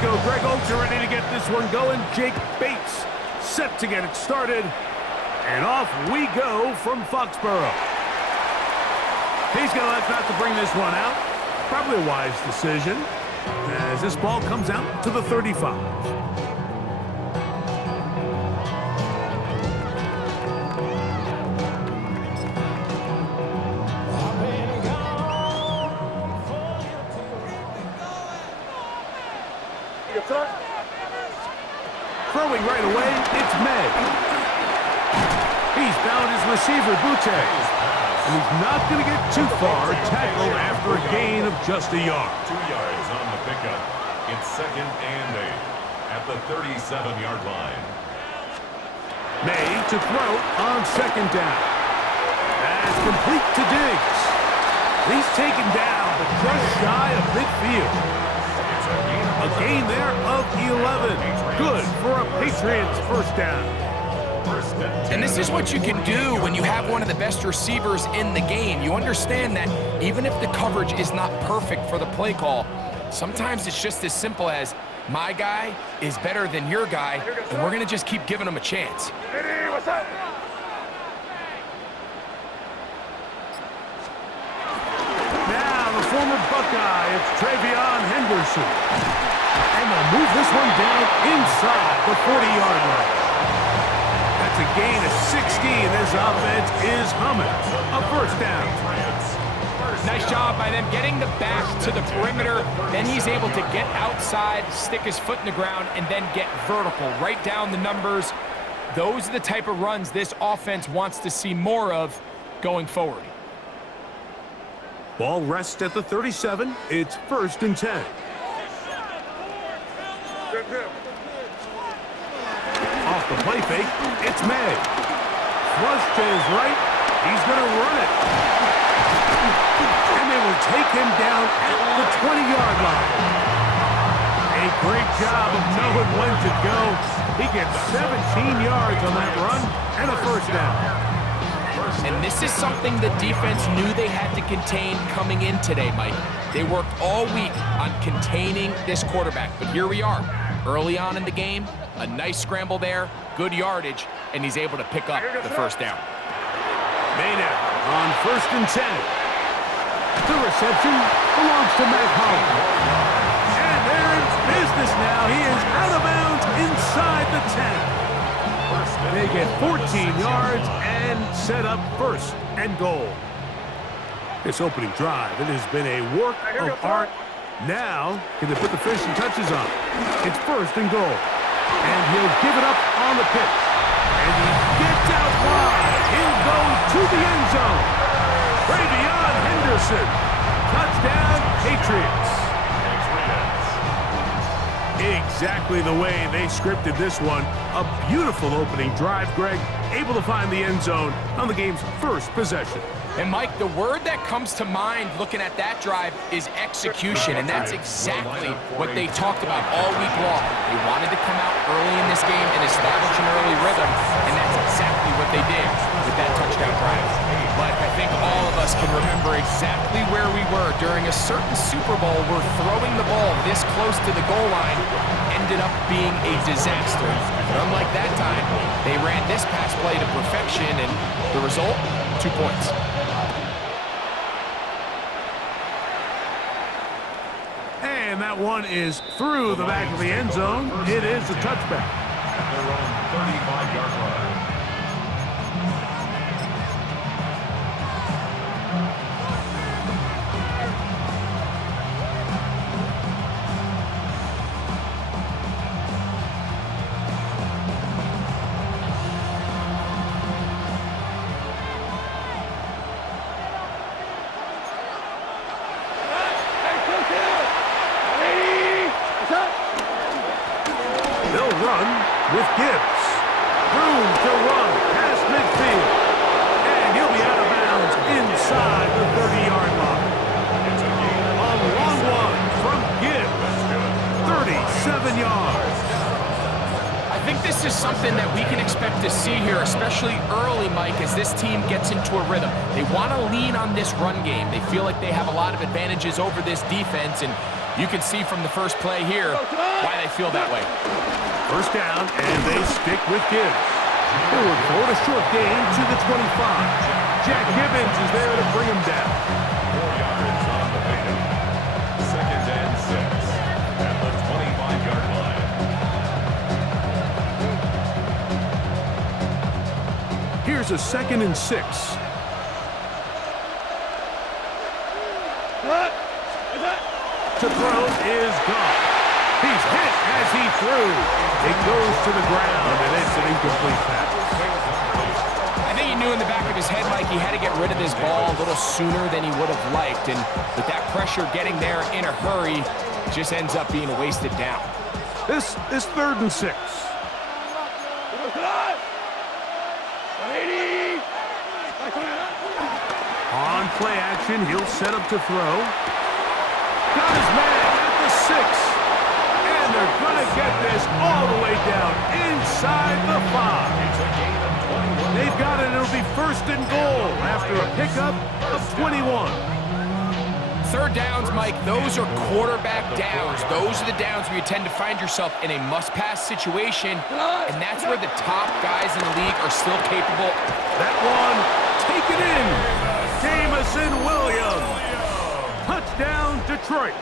go. Greg Oaks are ready to get this one going. Jake Bates set to get it started. And off we go from Foxborough. He's going to elect not to bring this one out. Probably a wise decision as this ball comes out to the 35. Throwing right away, it's May. He's found his receiver, Butte. And he's not going to get too far, tackled after a gain of just a yard. 2 yards on the pickup. It's 2nd and 8 at the 37-yard line. May to throw on 2nd down. That's complete to Diggs. He's taken down, but just shy of midfield. A gain there of 11. Good for a Patriots first down. And this is what you can do when you have one of the best receivers in the game. You understand that even if the coverage is not perfect for the play call, sometimes it's just as simple as my guy is better than your guy, and we're going to just keep giving him a chance. Hey, what's up? Now the former Buckeye, it's Travion Henderson. And they'll move this one down inside the 40-yard line. That's a gain of 16. This offense is humming. A first down. Nice job by them getting the back to the perimeter. Then he's able to get outside, stick his foot in the ground, and then get vertical. Right down the numbers. Those are the type of runs this offense wants to see more of going forward. Ball rests at the 37. It's 1st and 10. Off the play fake, it's May. Flush to his right. He's going to run it. And they will take him down at the 20-yard line. A great job of knowing when to go. He gets 17 yards on that run and a first down. And this is something the defense knew they had to contain coming in today, Mike. They worked all week on containing this quarterback, but here we are. Early on in the game, a nice scramble there, good yardage, and he's able to pick up the first down. Made out on 1st and 10. The reception belongs to Matt Holland. And they're in business now. He is out of bounds inside the 10. They get 14 yards and set up 1st and goal. This opening drive, it has been a work of art. Now, can they put the finishing touches on? It's 1st and goal. And he'll give it up on the pitch. And he gets out wide. He'll go to the end zone. Travion Henderson. Touchdown, Patriots. Exactly the way they scripted this one. A beautiful opening drive, Greg. Able to find the end zone on the game's first possession. And, Mike, the word that comes to mind looking at that drive is execution, and that's exactly what they talked about all week long. They wanted to come out early in this game and establish an early rhythm, and that's exactly what they did with that touchdown drive. But I think all of us can remember exactly where we were during a certain Super Bowl where throwing the ball this close to the goal line ended up being a disaster. But unlike that time, they ran this pass play to perfection, and the result, 2 points. And that one is through the back of the end zone. It is a touchback. At their own 35-yard line. With Gibbs. Room to run past midfield. And he'll be out of bounds inside the 30-yard line. A long one from Gibbs. 37 yards. I think this is something that we can expect to see here, especially early, Mike, as this team gets into a rhythm. They want to lean on this run game. They feel like they have a lot of advantages over this defense, and You can see from the first play here why they feel that way. First down, and they stick with Gibbs. Forward for a short gain to the 25. Jack Gibbons is there to bring him down. 4 yards on the pickup. Second and 6 at the 25-yard line. Here's a 2nd and 6. To throw is gone. He's hit as he threw. It goes to the ground, and it's an incomplete pass. I think he knew in the back of his head, Mike, he had to get rid of this ball a little sooner than he would have liked. And with that pressure getting there in a hurry, it just ends up being a wasted down. This is 3rd and 6. On play action, he'll set up to throw. Got his man at the 6. And they're going to get this all the way down inside the 5. They've got it. It'll be 1st and goal after a pickup of 21. 3rd downs, Mike, those are quarterback downs. Those are the downs where you tend to find yourself in a must-pass situation, and that's where the top guys in the league are still capable. That one, taken in. Jamison Williams. Touchdown, Detroit.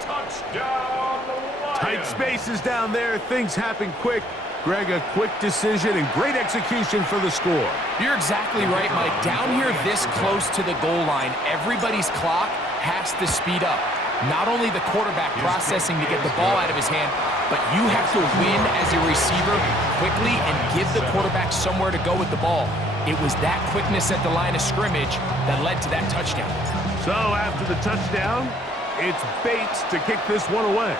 Touchdown, Lions. Tight spaces down there. Things happen quick. Greg, a quick decision and great execution for the score. You're exactly right, Mike. Down here this close to the goal line, everybody's clock has to speed up. Not only the quarterback processing to get the ball out of his hand, but you have to win as a receiver quickly and give the quarterback somewhere to go with the ball. It was that quickness at the line of scrimmage that led to that touchdown. So after the touchdown, it's Bates to kick this one away.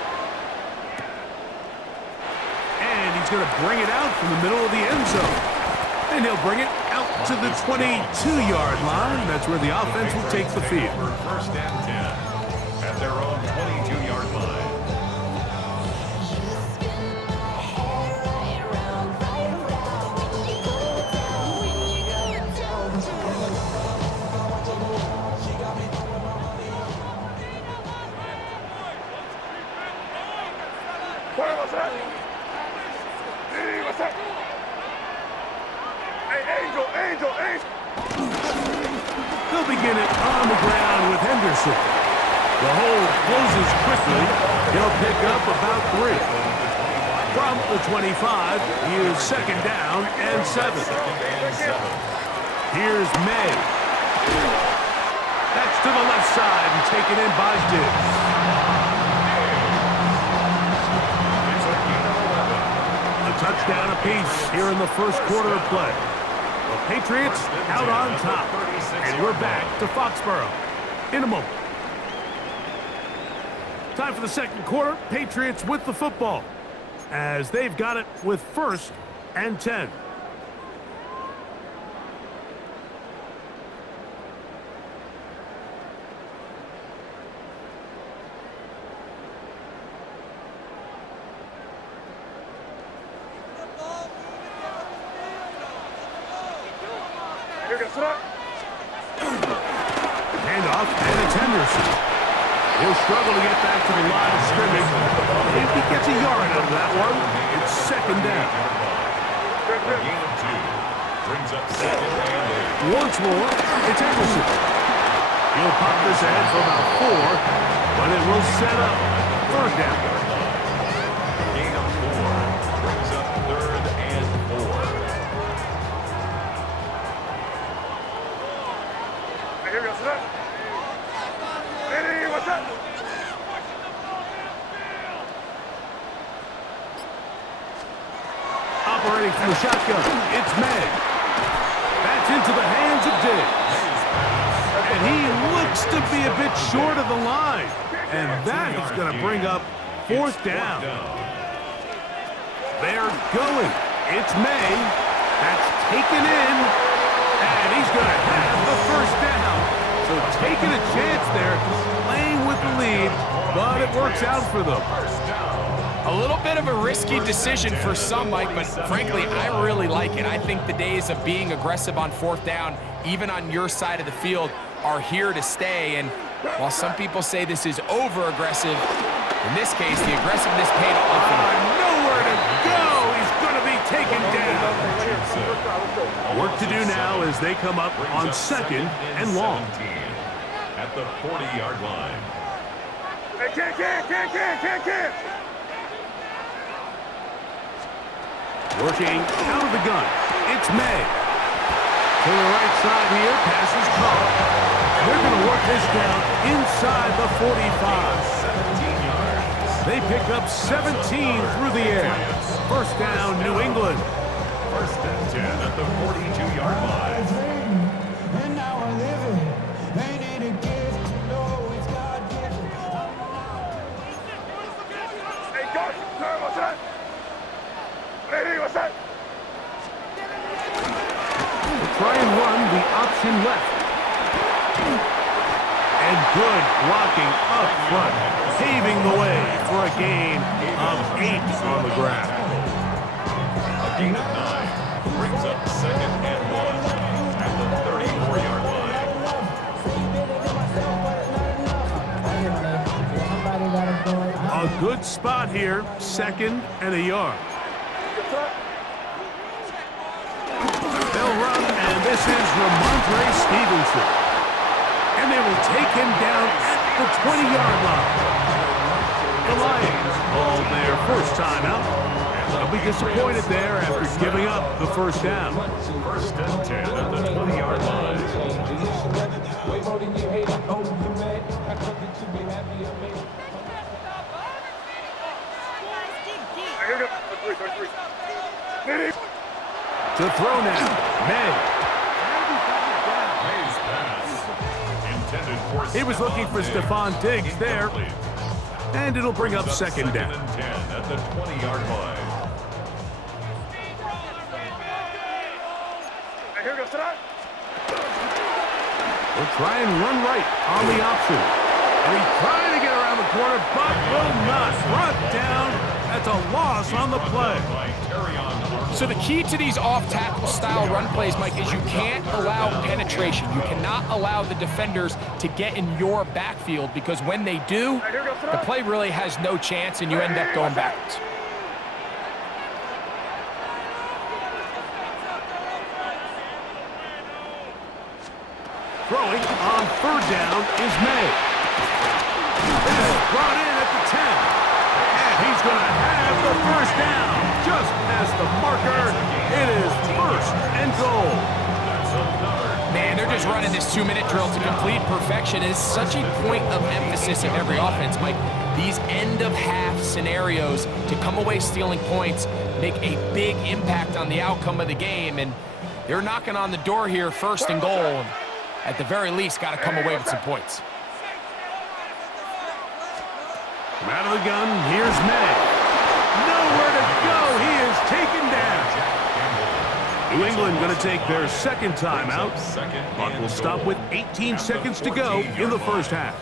And he's going to bring it out from the middle of the end zone. And he'll bring it out to the 22-yard line. That's where the offense will take the field. For 1st and 10 at their own 22-yard line. What's that? Hey, what's that? Hey, Angel. They'll begin it on the ground with Henderson. The hole closes quickly. He'll pick up about 3. From the 25, here's 2nd down and 7. Here's May. That's to the left side and taken in by Diggs. Touchdown apiece here in the first quarter of play. The Patriots out on top. And we're back to Foxborough in a moment. Time for the 2nd quarter. Patriots with the football as they've got it with 1st and 10. Handoff, and it's Henderson. He'll struggle to get back to the line of scrimmage. If he gets a yard out of that one, it's 2nd down. A gain of 2 brings up 2nd and 8. Once more, it's Henderson. He'll pop this ahead for about 4, but it will set up 3rd down. A gain of 4 brings up 3rd and 4. Operating from the shotgun, it's May. That's into the hands of Diggs. And he looks to be a bit short of the line. And that is going to bring up 4th down. They're going. It's May. That's taken in. And he's going to have the 1st down. So taking a chance there, playing with the lead, but it works out for them. A little bit of a risky decision for some, Mike, but frankly, I really like it. I think the days of being aggressive on 4th down, even on your side of the field, are here to stay. And while some people say this is over-aggressive, In this case, the aggressiveness paid off. Nowhere to go. He's going to be taken down. Work to do now as they come up on second and long. At the 40-yard line. Working out of the gun. It's May. To the right side here, pass is caught. And they're going to work this down inside the 45. 17 yards. They pick up 17 through the air. First down, New England. First and 10 at the 42-yard line. And now I live it. Ain't it a gift? No, it's God-given. Hey, coach, what's that? Hey, what's that? Try and run the option left. And good blocking up front, paving the way for a gain of 8 on the ground. A gain of 9 brings up second and 1 at the 34-yard line. A good spot here, second and a yard. They'll run, and this is Ramondre Stevenson. And they will take him down at the 20-yard line. The Lions called their first time out. They'll be disappointed there after giving up the first down. First and 10 at the 20-yard line. To throw now, May. May's pass. Intended for He was looking for Stephon Diggs there, Incomplete. and it'll bring up second down. and 10 at the 20-yard line. Here goes that. We'll try and run right on the option. And he's trying to get around the corner, but will not. Brought down. That's a loss on the play. So the key to these off-tackle style run plays, Mike, is you can't allow penetration. You cannot allow the defenders to get in your backfield, because when they do, the play really has no chance and you end up going backwards. Throwing on third down is May. This is brought in at the 10. And he's going to have the first down. Just past the marker. It is first and goal. Man, they're just running this 2-minute drill to complete perfection. It is such a point of emphasis in every offense, Mike. These end-of-half scenarios to come away stealing points make a big impact on the outcome of the game. And they're knocking on the door here, first and goal. At the very least, got to come away with some points. From out of the gun, here's May. Nowhere to go. He is taken down. New England going to take their second timeout. Clock will stop with 18 seconds to go in the first half.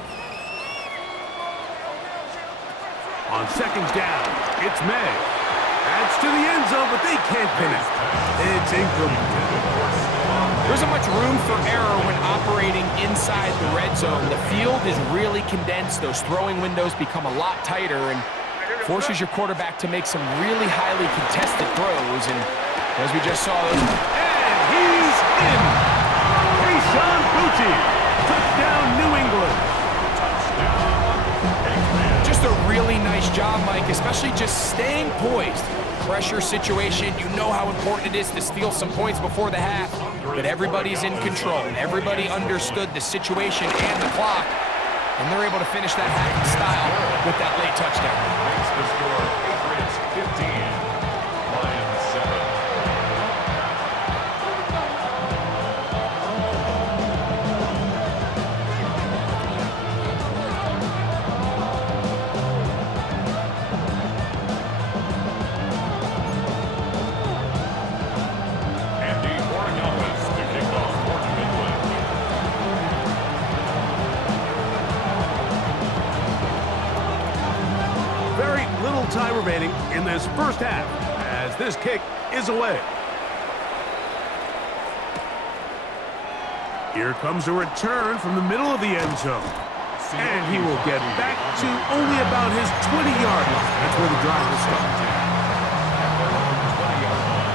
On second down, it's May. Adds to the end zone, but they can't connect. It's incomplete. There isn't much room for error when operating inside the red zone. The field is really condensed. Those throwing windows become a lot tighter and forces your quarterback to make some really highly contested throws. And as we just saw, And he's in. Kayshon Boutte. Touchdown, New England. just a really nice job, Mike, especially just staying poised. Pressure situation, you know how important it is to steal some points before the half, but everybody's in control. Everybody understood the situation and the clock, and they're able to finish that half in style with that late touchdown. Makes the score Patriots 15, Lions 7. Time remaining in this first half as this kick is away. Here comes a return from the middle of the end zone. And he will get back to only about his 20-yard line. That's where the drive will start. At their own 20-yard line.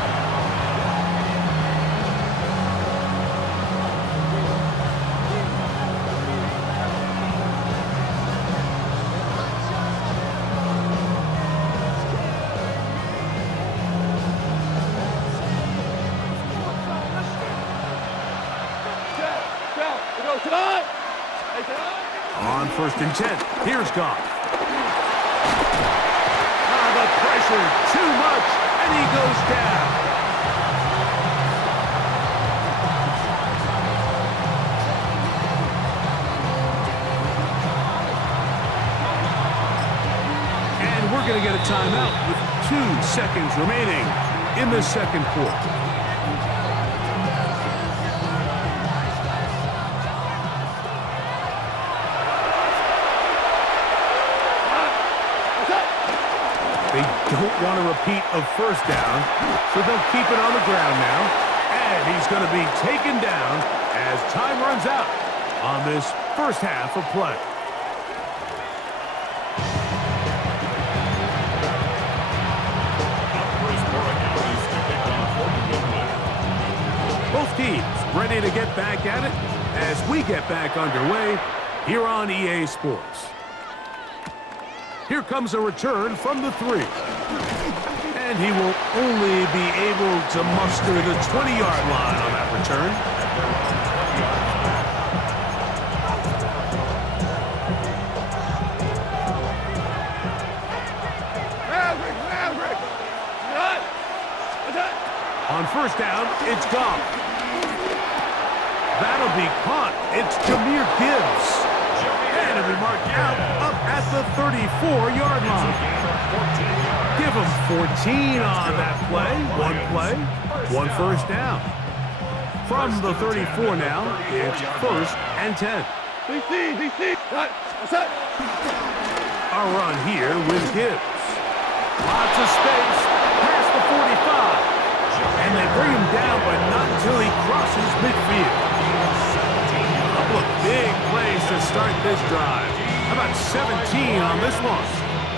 On 1st and 10, here's Goff. The pressure, too much, and he goes down. And we're going to get a timeout with 2 seconds remaining in the second quarter. They don't want a repeat of 1st down, so they'll keep it on the ground now. And he's going to be taken down as time runs out on this first half of play. Both teams ready to get back at it as we get back underway here on EA Sports. Here comes a return from the 3. And he will only be able to muster the 20-yard line on that return. On 1st down, it's Goff. That'll be caught. It's Jahmyr Gibbs. And it'll be marked out up at the 34-yard line. Give him 14 on that play. 1 first down. From the 34 now, it's 1st and 10. A run here with Gibbs. Lots of space past the 45. And they bring him down, but not until he crosses midfield. A couple of big plays to start this drive. How about 17 on this one?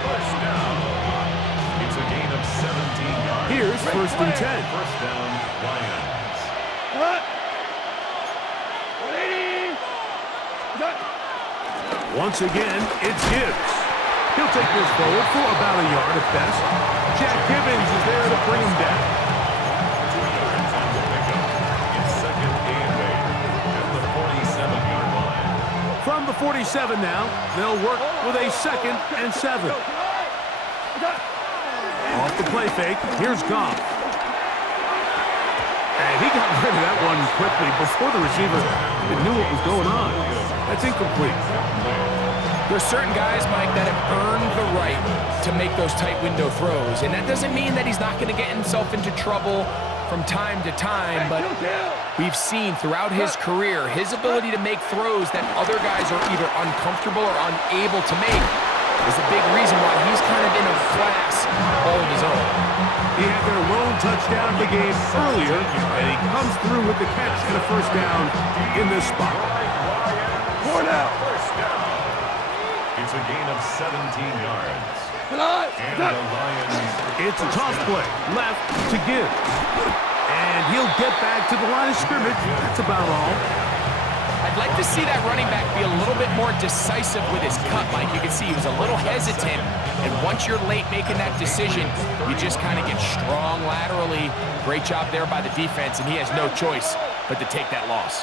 First down. It's a gain of 17 yards. Here's 1st and 10. First down, Lions. Once again, it's Gibbs. He'll take this forward for about a yard at best. Jack Gibbons is there to bring him down. 2 yards on the pickup. It's 2nd and 8 at the 47-yard line. From the 47 now, they'll work with a 2nd and 7. Off the play fake, here's Goff. And he got rid of that one quickly before the receiver even knew what was going on. That's incomplete. There's certain guys, Mike, that have earned the right to make those tight window throws. And that doesn't mean that he's not going to get himself into trouble from time to time, but we've seen throughout his career his ability to make throws that other guys are either uncomfortable or unable to make is a big reason why he's kind of in a class all of his own. He had their lone touchdown of the game earlier, and he comes through with the catch and a 1st down in this spot. First down. It's a gain of 17 yards. And the Lions. It's a toss play, left to Gibbs. And he'll get back to the line of scrimmage. That's about all. I'd like to see that running back be a little bit more decisive with his cut, Mike. You can see he was a little hesitant, and once you're late making that decision, you just kind of get strong laterally. Great job there by the defense, and he has no choice but to take that loss.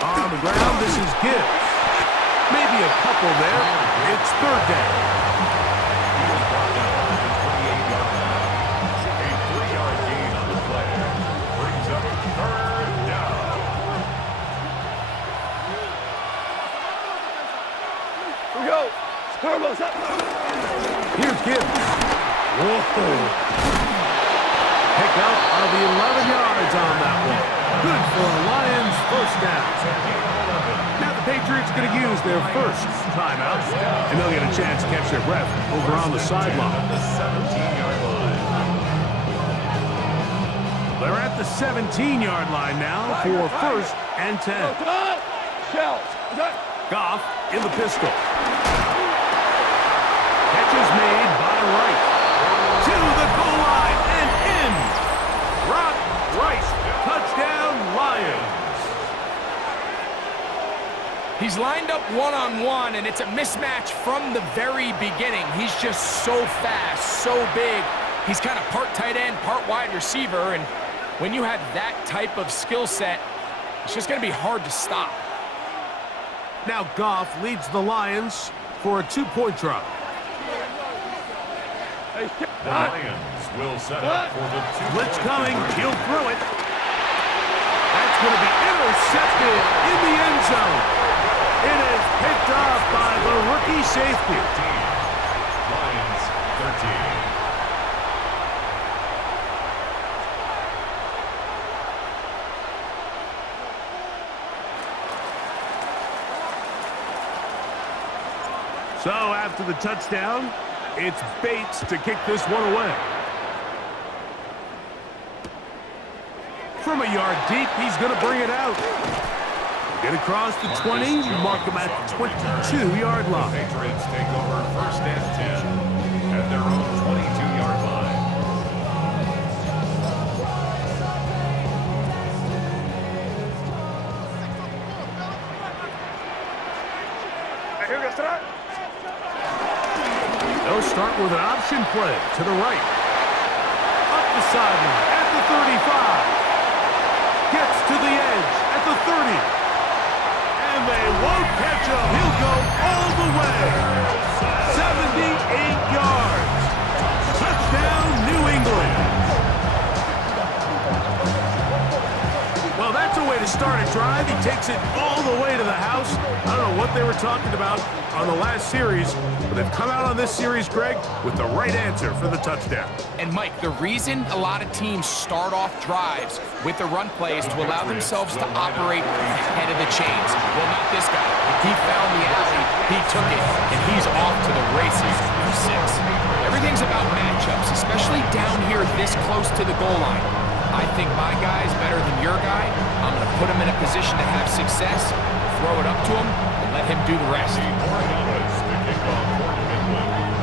On the ground, this is Gibbs. Maybe a couple there. It's 3rd down. He was brought down at the 28-yard line. A 3-yard gain on the play. Brings up 3rd down. Here we go. Here's Gibbs. Whoa. Pick up of the 11 yards on that one. Good for a Lions 1st down. Now the Patriots going to use their 1st timeout, and they'll get a chance to catch their breath over on the sideline. The 17-yard line. They're at the 17-yard line now for 1st and 10. Goff in the pistol. Catch is made by Wright. To the goal line and in. Brock Wright. Touchdown, Lions. He's lined up one-on-one, and it's a mismatch from the very beginning. He's just so fast, so big. He's kind of part tight end, part wide receiver, and when you have that type of skill set, it's just going to be hard to stop. Now Goff leads the Lions for a 2-point drop. The Lions will set up for the Blitz coming. He'll throw it. That's going to be intercepted in the end zone. It is picked off by the rookie safety. Lions 13. So after the touchdown, it's Bates to kick this one away. From a yard deep, he's going to bring it out. Get across the 20, mark him at the 22-yard line. Patriots take over first and 10 at their own 22-yard line. They'll start with an option play to the right. Up the sideline at the 35. Gets to the edge at the 30. And they won't catch him. He'll go all the way. 78 yards. Touchdown, New England. Well, that's a way to start a drive. He takes it all the way to the house. I don't know what they were talking about on the last series, but they've come out on this series, Greg, with the right answer for the touchdown. And Mike, the reason a lot of teams start off drives with the run play is to allow themselves to operate ahead of the chains. Well, not this guy. He found the alley, he took it, and he's off to the races for 6. Everything's about matchups, especially down here this close to the goal line. I think my guy's better than your guy. I'm going to put him in a position to have success, throw it up to him, and let him do the rest.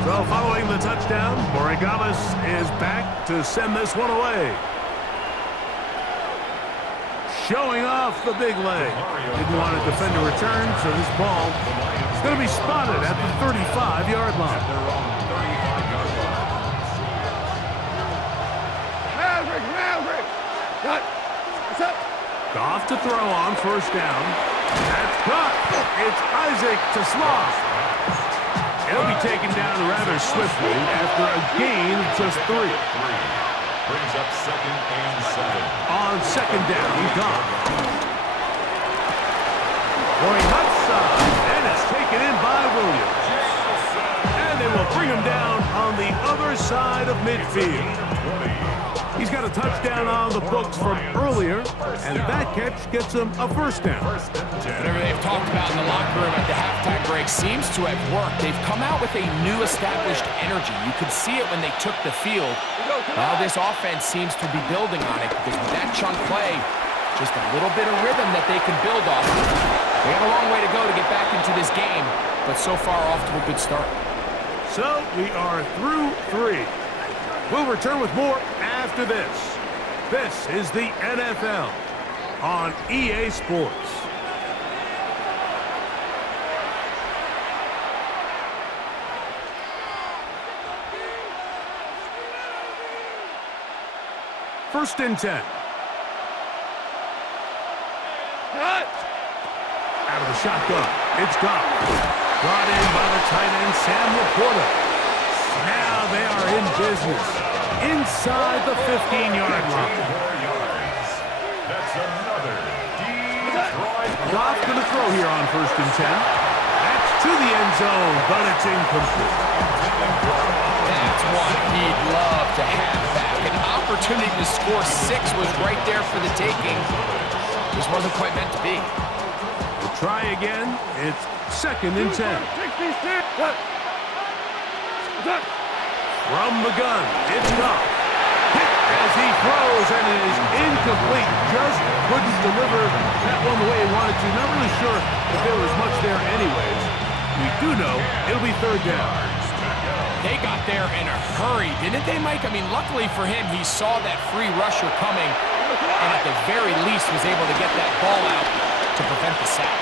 So following the touchdown, Borregamas is back to send this one away. Showing off the big leg. Didn't want to defend a return, so this ball is going to be spotted at the 35-yard line. Goff to throw on first down. That's caught. It's Isaac to Sloth. He'll be taken down rather swiftly after a gain of just 3. Brings up second and 7. On second down, Goff. Going left side, and it's taken in by Williams. And they will bring him down on the other side of midfield. He's got a touchdown on the books from earlier, and that catch gets him a first down. Whatever they've talked about in the locker room at the halftime break seems to have worked. They've come out with a new established energy. You could see it when they took the field. Now this offense seems to be building on it because with that chunk play, just a little bit of rhythm that they can build off of. They have a long way to go to get back into this game, but so far off to a good start. So we are through 3. We'll return with more after this. This is the NFL on EA Sports. First and 10. Out of the shotgun, it's Goff. Brought in by the tight end, Sam Laporta. Now they are in business inside the 15-yard line. That's another Detroit. Goff going to throw here on first and 10. That's to the end zone, but it's incomplete. That's one he'd love to have back. An opportunity to score 6 was right there for the taking. Just wasn't quite meant to be. We'll try again. It's second and 10. From the gun, it's Goff. Hit as he throws, and it is incomplete. Just couldn't deliver that one the way he wanted to. Not really too sure if there was much there anyways. We do know it'll be third down. They got there in a hurry, didn't they, Mike? I mean, luckily for him, he saw that free rusher coming, and at the very least was able to get that ball out to prevent the sack.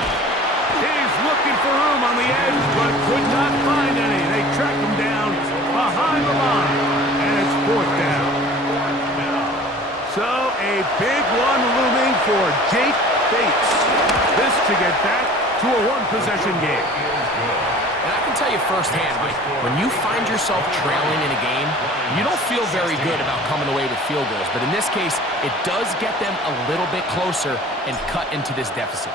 He's looking for room on the edge, but could not find any. They track him down behind the line, and it's fourth down. So a big one looming for Jake Bates. This to get back to a one-possession game. And I can tell you firsthand, Mike, when you find yourself trailing in a game, you don't feel very good about coming away with field goals. But in this case, it does get them a little bit closer and cut into this deficit.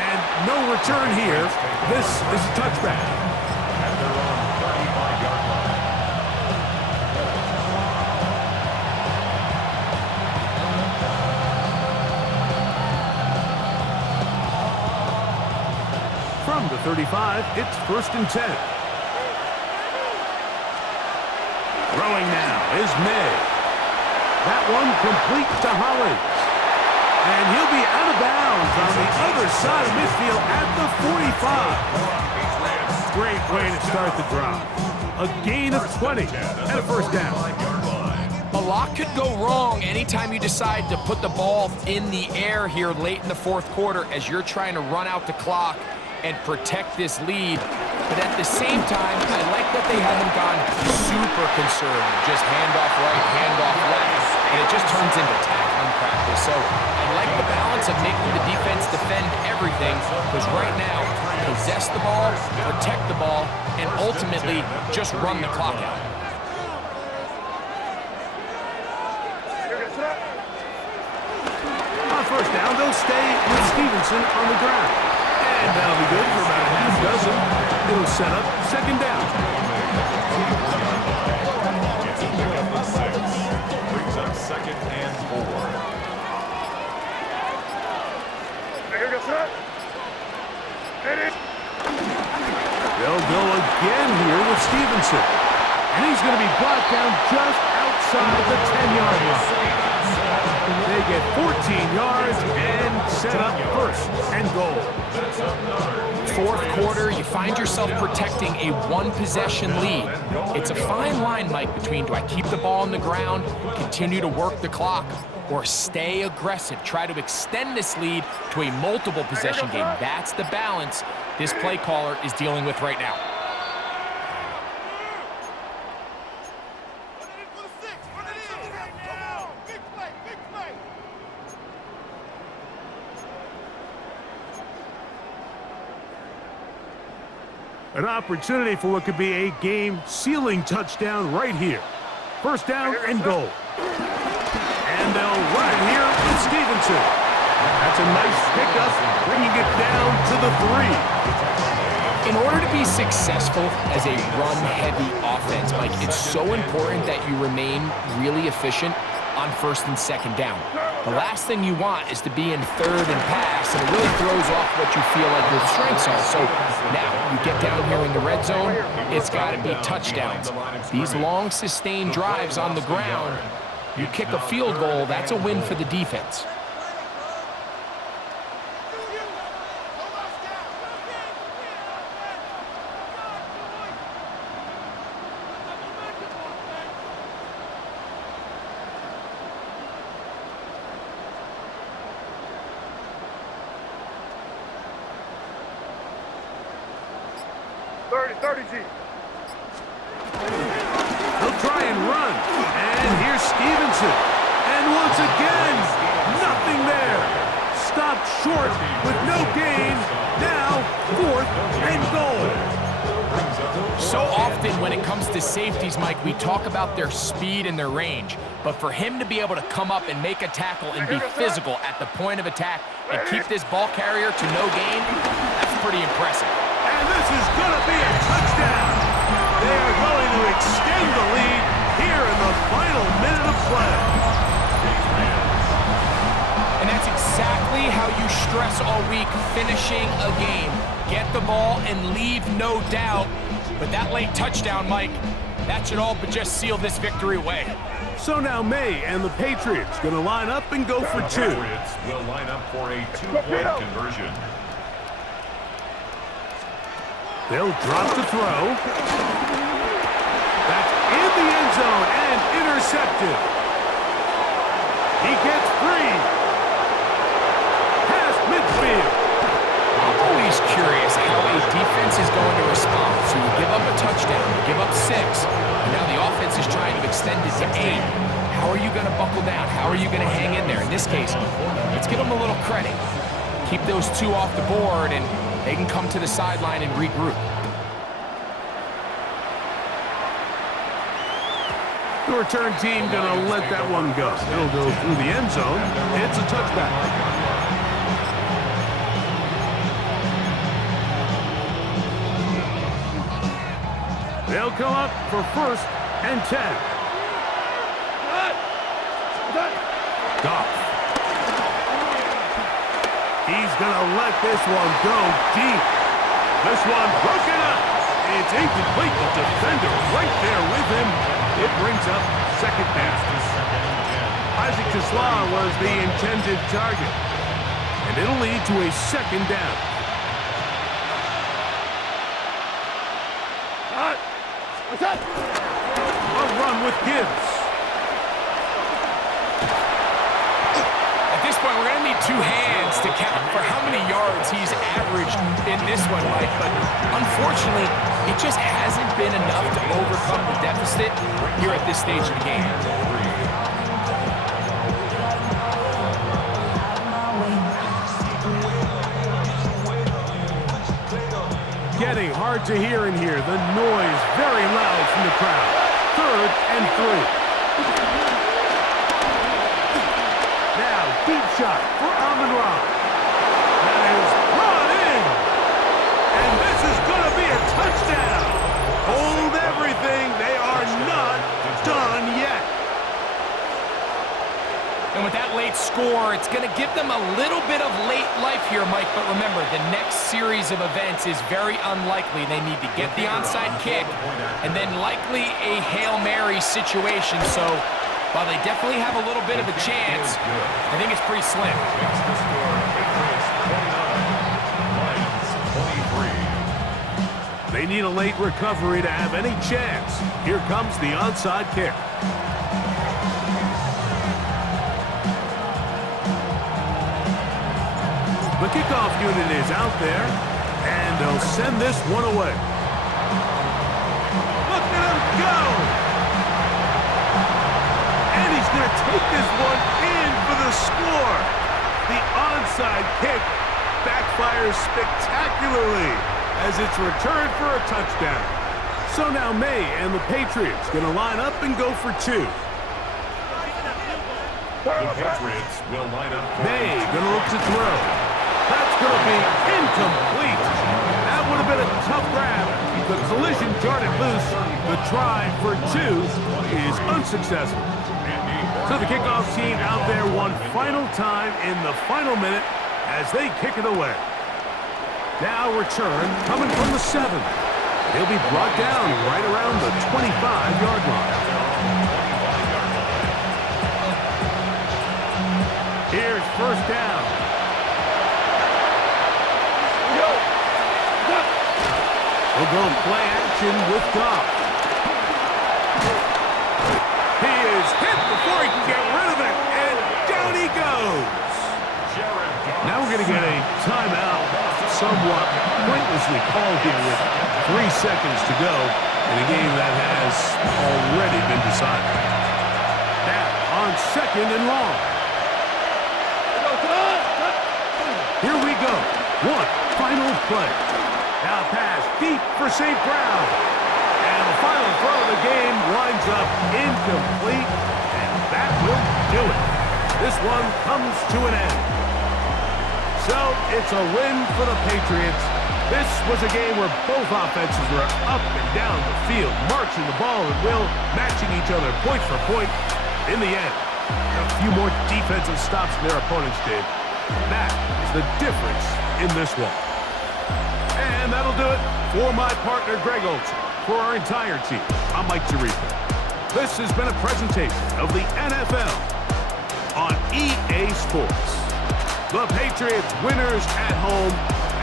And no return here. This is a touchback. At their own 35-yard line. From the 35, it's 1st and 10. Throwing now is May. That one complete to Hollins. And he'll be out of bounds on the other side of midfield at the 45. Great way to start the drive. A gain of 20 and a first down. A lot could go wrong anytime you decide to put the ball in the air here late in the fourth quarter as you're trying to run out the clock and protect this lead. But at the same time, I like that they haven't gone super conservative. Just handoff right, handoff left, and it just turns into tackling practice. So I like the balance of making the defense defend everything, because right now, possess the ball, protect the ball, and ultimately just run the clock out. On first down, they'll stay with Stevenson on the ground. And that'll be good for about a half dozen. It'll set up second down. It's a pickup of 6. Brings up 2nd and 4. They'll go again here with Stevenson. And he's going to be brought down just outside the 10-yard line. They get 14 yards and set up 1st and goal. Fourth quarter, you find yourself protecting a one-possession lead. It's a fine line, Mike, between do I keep the ball on the ground, continue to work the clock, or stay aggressive, try to extend this lead to a multiple possession game. That's the balance this play caller is dealing with right now. An opportunity for what could be a game-sealing touchdown right here. First down and goal. And they'll run it here with Stevenson. That's a nice pickup, bringing it down to the 3. In order to be successful as a run-heavy offense, Mike, it's so important that you remain really efficient on 1st and 2nd down. The last thing you want is to be in 3rd and pass, and it really throws off what you feel like your strengths are. So now you get down here in the red zone, it's got to be touchdowns. These long, sustained drives on the ground, you kick a field goal, that's a win for the defense. They'll try and run. And here's Stevenson. And once again, nothing there. Stopped short with no gain. Now, 4th and goal. So often when it comes to safeties, Mike, we talk about their speed and their range. But for him to be able to come up and make a tackle and be physical at the point of attack and keep this ball carrier to no gain, that's pretty impressive. And this is going to be a touchdown. They are going to extend the lead here in the final minute of play. And that's exactly how you stress all week, finishing a game. Get the ball and leave no doubt. But that late touchdown, Mike, that should all but just seal this victory away. So now May and the Patriots going to line up and go for two. Patriots will line up for a two-point conversion. They'll drop to throw. That's in the end zone and intercepted. He gets free. Past midfield. I'm always curious how a defense is going to respond. So you give up a touchdown, you give up 6, and now the offense is trying to extend it to 8. How are you going to buckle down? How are you going to hang in there? In this case, let's give them a little credit. Keep those 2 off the board, and they can come to the sideline and regroup. The return team going to let that one go. It'll go through the end zone. It's a touchback. They'll come up for 1st and 10. Goff. He's going to let this one go deep. This one broken up. It's incomplete. The defender right there with him. It brings up 2nd down. Isaac Tesla was the intended target. And it'll lead to a 2nd down. What's that? A run with Gibbs. At this point, we're going to need 2 hands to count for how many yards he's averaged in this one, Mike. But unfortunately, it just hasn't been enough to overcome the deficit here at this stage of the game. Getting hard to hear in here. The noise very loud from the crowd. 3rd and 3. Now, deep shot for Amon-Ra. That is brought in. And this is going to be a touchdown. Hold everything. They are not done yet. And with that late score, it's going to give them a little bit of late life here, Mike. But remember, the next series of events is very unlikely. They need to get the onside kick and then likely a Hail Mary situation. So while they definitely have a little bit of a chance, I think it's pretty slim. They need a late recovery to have any chance. Here comes the onside kick. The kickoff unit is out there, and they'll send this one away. Look at him go! And he's going to take this one in for the score. The onside kick backfires spectacularly as it's returned for a touchdown. So now May and the Patriots going to line up and go for 2. The Patriots will line up for May going to look to throw. That's going to be incomplete. That would have been a tough grab. The collision darted loose. The try for 2 is unsuccessful. So the kickoff team out there one final time in the final minute as they kick it away. Now return coming from the 7. He'll be brought down right around the 25-yard line. Here's 1st down. We'll go play action with Goff. He is hit before he can get rid of it, and down he goes. Now we're going to get a timeout, somewhat pointlessly called here with 3 seconds to go in a game that has already been decided. Now on 2nd and long. Here we go. One final play. Now pass deep for St. Brown. And the final throw of the game winds up incomplete, and that will do it. This one comes to an end. So it's a win for the Patriots. This was a game where both offenses were up and down the field, marching the ball at will, matching each other point for point. In the end, a few more defensive stops than their opponents did. That is the difference in this one. And that'll do it for my partner, Greg Olson. For our entire team, I'm Mike Tirico. This has been a presentation of the NFL on EA Sports. The Patriots winners at home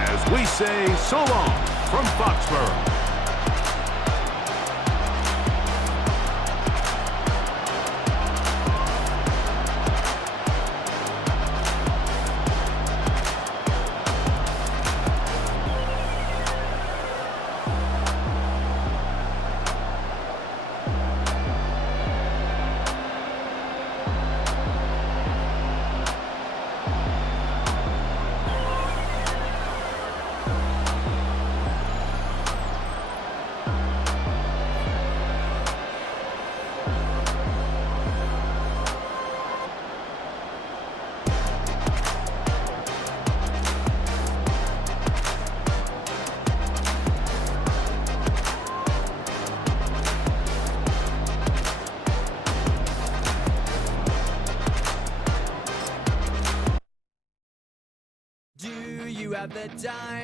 as we say so long from Foxborough. Do you have the time?